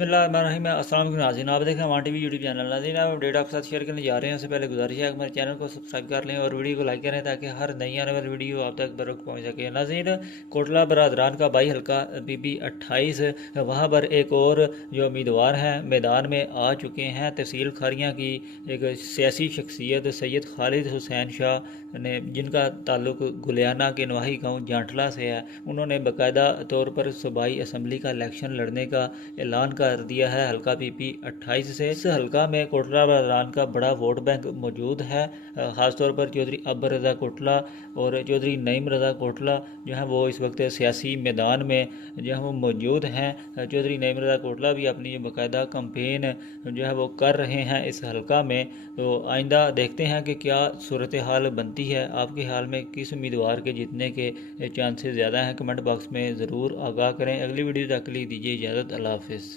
बिस्मिल्लाहिर्रहमानिर्रहीम। अस्सलाम वालेकुम नाज़रीन, आप देखें हमारा टीवी यूट्यूब चैनल। नाज़रीन, आप अपडेट आपके साथ शेयर करने जा रहे हैं। उससे पहले गुजारिश है कि हमारे चैनल को सब्सक्राइब कर लें और वीडियो को लाइक करें ताकि हर नई आने वाली वीडियो आप तक बर वक्त पहुँच सके। नाज़रीन, कोटला बरादरान का बाई हल्का पीपी 28, वहाँ पर एक और जो उम्मीदवार हैं मैदान में आ चुके हैं। तहसील खारियाँ की एक सियासी शख्सियत सैयद खालिद हुसैन शाह ने, जिनका ताल्लुक गुलियाना के नवाही गाँव जांटला से है, उन्होंने बाकायदा तौर पर सूबाई असम्बली का इलेक्शन लड़ने का ऐलान कर दिया है हल्का पीपी 28 से। इस हल्का में कोटला बरादरान का बड़ा वोट बैंक मौजूद है। ख़ासतौर पर चौधरी अब्बर रज़ा कोटला और चौधरी नईम रज़ा कोटला जो है वो इस वक्त सियासी मैदान में जो है वो मौजूद हैं। चौधरी नईम रज़ा कोटला भी अपनी बाकायदा कैंपेन जो है वो कर रहे हैं इस हल्का में। तो आइंदा देखते हैं कि क्या सूरत हाल बनती है। आपके हाल में किस उम्मीदवार के जीतने के चांसेस ज़्यादा हैं? कमेंट बॉक्स में ज़रूर आगाह करें। अगली वीडियो तक के लिए दीजिए इजाज़त। अल्लाह हाफ़िज़।